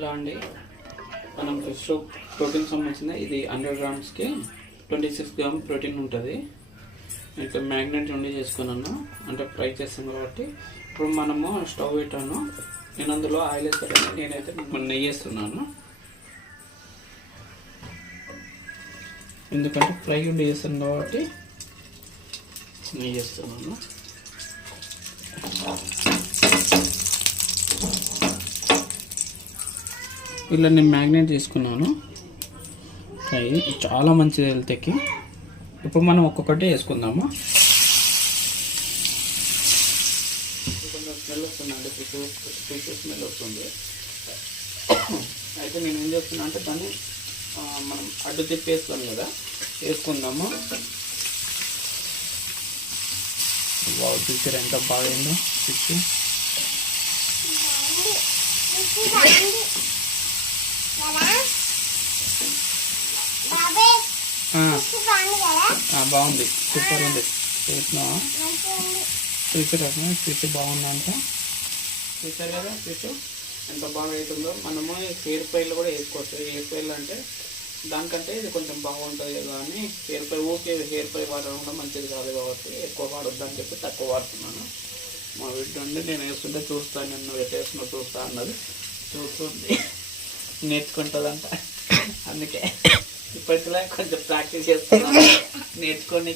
Hello అండి, మనం fish protein సంబంధించిన ఇది 100 గ్రామ్స్కి 26 గ్రామ్ ప్రోటీన్ ఉంటుంది. ఇట్లా మ్యాగ్నెట్ ఉండి చేసుకున్నాను, అంటే ఫ్రై చేస్తాం కాబట్టి. ఇప్పుడు మనము స్టవ్ పెట్టాను, నేను అందులో ఆయిల్ వేస్తాను. నేనైతే నెయ్యి వేస్తున్నాను, ఎందుకంటే ఫ్రై ఉండి చేస్తాను కాబట్టి నెయ్యి వేస్తున్నాను. ఇలా నేను మ్యాగ్నేట్ చేసుకున్నాను. ఫ్రై చాలా మంచిది హెల్త్కి. ఇప్పుడు మనం ఒక్కొక్కటి వేసుకుందాము. కొంచెం స్మెల్ వస్తుందండి, ఫిష్ స్మెల్ వస్తుంది. అయితే నేను ఏం చేస్తున్నా అంటే దాన్ని మనం అడ్డు తిప్పేస్తాం కదా, వేసుకుందాము. చూసారు ఎంత బాగైందో ఫిష్. బాగుంది, సూపర్ ఉంది. చూసినావా ఫిష్ బాగుందంట. చూసారు కదా ఫిష్ ఎంత బాగా అవుతుందో. మనము హెయిర్ ఆయిల్ కూడా వేసుకోవచ్చు. హెయిర్ ఆయిల్ అంటే దానికంటే ఇది కొంచెం బాగుంటుంది కదా అని హెయిర్ ఆయిల్ ఊకే హెయిర్ ఆయిల్ వాడడం కూడా మంచిది కాదు కాబట్టి ఎక్కువ వాడొద్దు అని చెప్పి తక్కువ వాడుతున్నాను. మా వీటి నుండి నేను వేస్తుంటే చూస్తాను, నేను ఎట్టేస్తున్నా చూస్తా అన్నది. చూస్తుంది, నేర్చుకుంటుందంట. అందుకే ఇప్పటిలా కొంచెం ప్రాక్టీస్ చేస్తున్నాను. నేర్చుకుంటే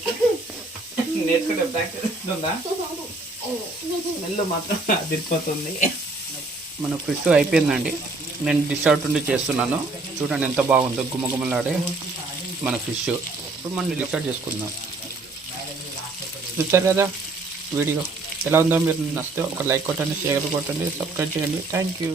ప్రాక్టీస్ ఉంటుందా? స్మెల్ మాత్రం అదిరిపోతుంది. మన ఫిష్ అయిపోయిందండి. నేను డిష్ అవుట్ ఉండి చేస్తున్నాను. చూడండి ఎంత బాగుందో, గుమ్మగుమ్మలాడే మన ఫిష్. ఇప్పుడు మనం డిష్ అవుట్ చేసుకుందాం. చూస్తారు కదా వీడియో ఎలా ఉందో. మీరు నచ్చితే ఒక లైక్ కొట్టండి, షేర్ కొట్టండి, సబ్స్క్రైబ్ చేయండి. Thank you.